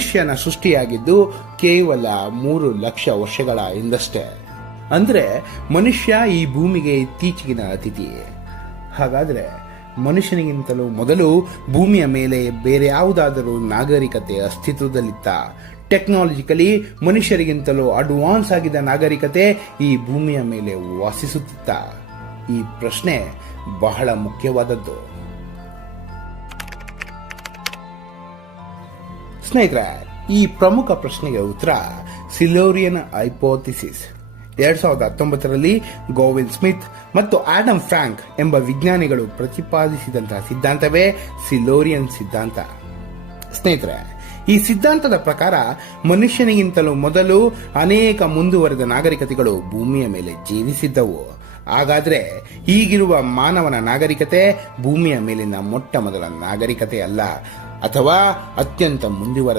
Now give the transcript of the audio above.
ಮನುಷ್ಯನ ಸೃಷ್ಟಿಯಾಗಿದ್ದು ಕೇವಲ ಮೂರು ಲಕ್ಷ ವರ್ಷಗಳ ಹಿಂದಷ್ಟೇ. ಅಂದ್ರೆ ಮನುಷ್ಯ ಈ ಭೂಮಿಗೆ ಇತ್ತೀಚೆಗಿನ ಅತಿಥಿ. ಹಾಗಾದ್ರೆ ಮನುಷ್ಯನಿಗಿಂತಲೂ ಮೊದಲು ಭೂಮಿಯ ಮೇಲೆ ಬೇರೆ ಯಾವುದಾದರೂ ನಾಗರಿಕತೆ ಅಸ್ತಿತ್ವದಲ್ಲಿತ್ತ. ಟೆಕ್ನಾಲಜಿಕಲಿ ಮನುಷ್ಯರಿಗಿಂತಲೂ ಅಡ್ವಾನ್ಸ್ ಆಗಿದ್ದ ನಾಗರಿಕತೆ ಈ ಭೂಮಿಯ ಮೇಲೆ ವಾಸಿಸುತ್ತಿತ್ತ. ಈ ಪ್ರಶ್ನೆ ಬಹಳ ಮುಖ್ಯವಾದದ್ದು. ಸ್ನೇಹಿತರೆ, ಈ ಪ್ರಮುಖ ಪ್ರಶ್ನೆಗೆ ಉತ್ತರ ಸಿಲೋರಿಯನ್ ಹೈಪೋಥಿಸಿಸ್. ಎರಡ್ ಸಾವಿರದ ಹತ್ತೊಂಬತ್ತರಲ್ಲಿ ಗೋವಿಂದ್ ಸ್ಮಿತ್ ಮತ್ತು ಆಡಮ್ ಫ್ರಾಂಕ್ ಎಂಬ ವಿಜ್ಞಾನಿಗಳು ಪ್ರತಿಪಾದಿಸಿದಂತಹ ಸಿದ್ಧಾಂತವೇ ಸಿಲೋರಿಯನ್ ಸಿದ್ಧಾಂತ. ಸ್ನೇಹಿತರೆ, ಈ ಸಿದ್ಧಾಂತದ ಪ್ರಕಾರ ಮನುಷ್ಯನಿಗಿಂತಲೂ ಮೊದಲು ಅನೇಕ ಮುಂದುವರೆದ ನಾಗರಿಕತೆಗಳು ಭೂಮಿಯ ಮೇಲೆ ಜೀವಿಸಿದ್ದವು. ಹಾಗಾದ್ರೆ ಈಗಿರುವ ಮಾನವನ ನಾಗರಿಕತೆ ಭೂಮಿಯ ಮೇಲಿನ ಮೊಟ್ಟ ಮೊದಲ ನಾಗರಿಕತೆ ಅಲ್ಲ ಅಥವಾ ಅತ್ಯಂತ ಮುಂದುವರೆದ